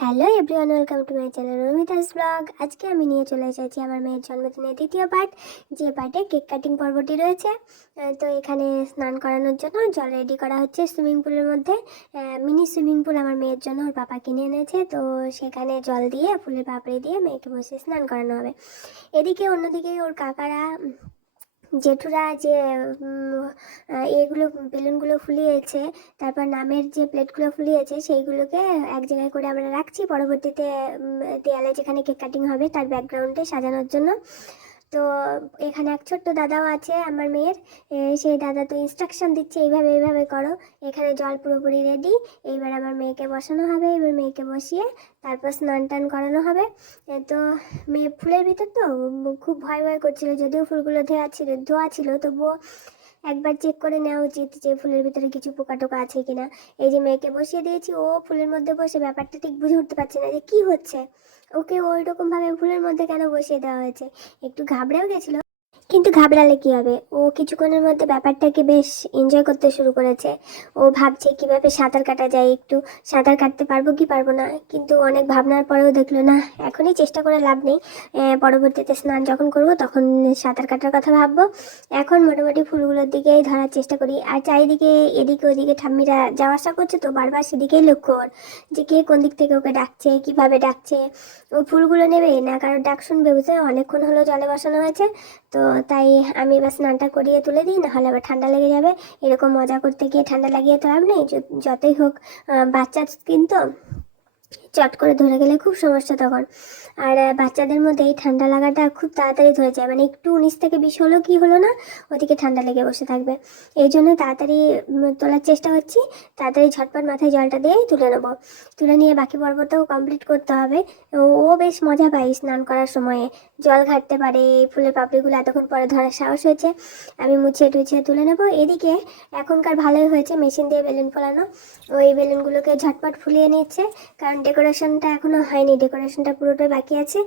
Hello everyone welcome to my channel Ramita's vlog আজকে আমি নিয়ে চলে এসেছি আমার মেয়ের জন্মদিনের দ্বিতীয় পার্ট যে পার্টে কেক কাটিং পর্বটি রয়েছে। তো এখানে স্নান করানোর জন্য জল রেডি করা হচ্ছে সুইমিং পুলের মধ্যে। মিনি সুইমিং পুল আমার মেয়ের জন্য ওর পাপা কিনে এনেছে, তো সেখানে জল দিয়ে, ফুলের পাপড়ি দিয়ে মেয়েকে বসে স্নান করানো হবে। এদিকে অন্যদিকে ওর কাকারা জেঠুরা যে এগুলো, বেলুনগুলো ফুলিয়েছে, তারপর নামের যে প্লেটগুলো ফুলিয়েছে, সেইগুলোকে এক জায়গায় করে আমরা রাখছি। পরবর্তীতে দেয়ালে যেখানে কেক কাটিং হবে, তার ব্যাকগ্রাউন্ডে সাজানোর জন্য। তো এখানে এক ছোট্ট দাদাও আছে, আমার মেয়ের। সেই দাদা তো ইনস্ট্রাকশন দিচ্ছে, এইভাবে এইভাবে করো। এখানে জল পুরোপুরি রেডি এইবার আমার মেয়েকে বসানো হবে, এবার মেয়েকে বসিয়ে তারপর স্নান টান করানো হবে। তো মেয়ে ফুলের ভিতর তো খুব ভয় ভয় করছিল, যদিও ফুলগুলো ধোয়া ছিল ধোয়া ছিল, তবুও একবার চেক করে নেওয়া উচিত যে ফুলের ভিতরে কিছু পোকা টোকা আছে কিনা। এই যে মেয়েকে বসিয়ে দিয়েছি, ও ফুলের মধ্যে বসে ব্যাপারটা ঠিক বুঝে উঠতে পারছে না যে কি হচ্ছে। ওকে ওই রকম ভাবে ফুলের মধ্যে কেন বসিয়ে দেওয়া হয়েছে? একটু ঘাবড়েও গেছিল। কিন্তু ঘাবড়ালে কি হবে? ও কিছুক্ষণের মধ্যে ব্যাপারটাকে বেশ এনজয় করতে শুরু করেছে। ও ভাবছে কীভাবে সাঁতার কাটা যায়, একটু সাঁতার কাটতে পারব কি পারব না? কিন্তু অনেক ভাবনার পরেও দেখল, না, এখনই চেষ্টা করে লাভ নেই। পরবর্তীতে স্নান যখন করব তখন সাঁতার কাটার কথা ভাববো। এখন মোটামুটি ফুলগুলোর দিকেই ধরার চেষ্টা করি। আর চারিদিকে এদিকে ওদিকে ঠাম্মিরা যাওয়া আসা করছে তো বারবার সেদিকেই লক্ষ্য ওর। যে কে কোন দিক থেকে ওকে ডাকছে, কীভাবে ডাকছে? ও ফুলগুলো নেবে না? কারণ ডাক শুনবে বুঝতে অনেকক্ষণ হলো জলে বসানো হয়েছে। তো তাই আমি এবার স্নানটা করিয়ে তুলে দিই, নাহলে আবার ঠান্ডা লেগে যাবে। এরকম মজা করতে গিয়ে ঠান্ডা লাগিয়ে তো লাভ নেই যতই হোক বাচ্চা কিন্তু চট করে ধরে গেলে খুব সমস্যা তখন। আর বাচ্চাদের মধ্যে এই ঠান্ডা লাগাটা খুব তাড়াতাড়ি ধরে যায়। মানে একটু উনিশ থেকে বিশ হলো কি হলো না, ওদিকে ঠান্ডা লেগে বসে থাকবে। এই জন্য তাড়াতাড়ি তোলার চেষ্টা করছি। তাড়াতাড়ি ঝটপট মাথায় জলটা দিয়েই তুলে নেব। তুলে নিয়ে বাকি পর্বটাও কমপ্লিট করতে হবে। ও বেশ মজা পায় স্নান করার সময়ে। জল ঘাটতে পারে, এই ফুলের পাপড়িগুলো এতক্ষণ পরে ধরার সাহস হয়েছে। আমি মুছিয়ে টুছিয়ে তুলে নেব। এদিকে এখনকার ভালোই হয়েছে মেশিন দিয়ে বেলুন ফোলানো। ওই বেলুনগুলোকে ঝটপট ফুলিয়ে নিচ্ছে। কারণ ডেকোরেশনটা এখনও হয়নি। ডেকোরেশনটা পুরোটাই বাকি আছে।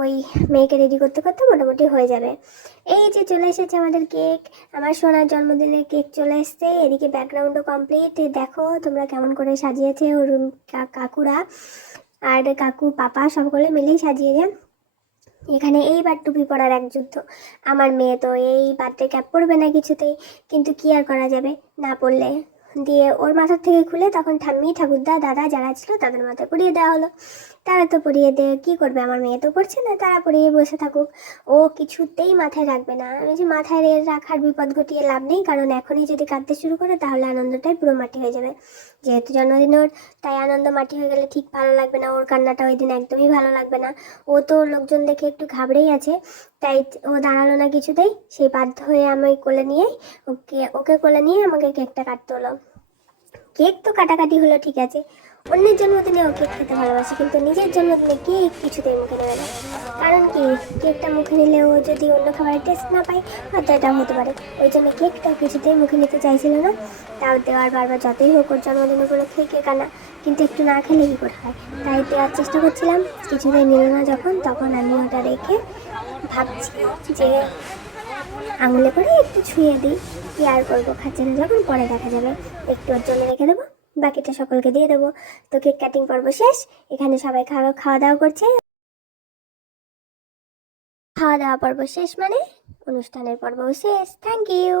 ওই মেয়েকে রেডি করতে করতে মোটামুটি হয়ে যাবে। এই যে চলে এসেছে আমাদের কেক। আমার সোনার জন্মদিনের কেক চলে এসছে। এদিকে ব্যাকগ্রাউন্ডও কমপ্লিট দেখো তোমরা কেমন করে সাজিয়েছে অরুণ কাকুরা আর কাকু, পাপা সকলে মিলেই সাজিয়েছে। এখানে এইবার টুপি পরার এক যুদ্ধ। আমার মেয়ে তো এই বার্থডে ক্যাপ পরবে না কিছুতেই। কিন্তু কি আর করা যাবে? না পড়লে দিয়ে ওর মাথার থেকে খুলে তখন ঠাম্মি, ঠাকুরদা, দাদা যারা ছিল তাদের মাথায় পরিয়ে দেওয়া হলো। তারা তো পরিয়ে দে, কী করবে? আমার মেয়ে তো পড়ছে না, তারা পরিয়ে বসে থাকুক। ও কিছুতেই মাথায় রাখবে না। আমি যে মাথায় রাখার বিপদ ঘটিয়ে লাভ নেই, কারণ এখনই যদি কাঁদতে শুরু করে তাহলে আনন্দটাই পুরো মাটি হয়ে যাবে। যেহেতু জন্মদিন ওর, তাই আনন্দ মাটি হয়ে গেলে ঠিক ভালো লাগবে না। ওর কান্নাটা ওই দিন একদমই ভালো লাগবে না। ও তো লোকজন দেখে একটু ঘাবড়েই আছে, তাই ও দাঁড়াল না কিছুতেই। সেই বাধ্য হয়ে আমি কোলে নিয়ে ওকে ওকে কোলে নিয়ে আমাকে কেকটা কাটতে হলো। কেক তো কাটাকাটি হলো, ঠিক আছে। অন্যের জন্মদিনে ও কেক খেতে ভালোবাসে, কিন্তু নিজের জন্মদিনে কেক কিছুতেই মুখে নেবে না। কারণ কি? কেকটা মুখে নিলে ও যদি অন্য খাবারের টেস্ট না পায়, হয়তো এটাও হতে পারে। ওই জন্য কেকটা কিছুতেই মুখে নিতে চাইছিল না। তাও দেওয়ার বারবার যতই হোক ওর জন্মদিন উপলক্ষে কেক আনা কিন্তু একটু না খেলে কি করে হয়? তাই দেওয়ার চেষ্টা করছিলাম, কিছুতেই নিল না যখন, তখন আমি ওটা রেখে ভাবছি যে আঙুলে করে একটু ছুঁয়ে দিই। কি আর করব? খাচ্ছে না যখন, পরে দেখা যাবে। একটু ওর জন্য রেখে দেবো, বাকিটা সকলকে দিয়ে দেবো। তো কেক কাটিং পর্ব শেষ। এখানে সবাই খাওয়া খাওয়া দাওয়া করছে। খাওয়া দাওয়া পর্ব শেষ মানে অনুষ্ঠানের পর্ব শেষ। Thank you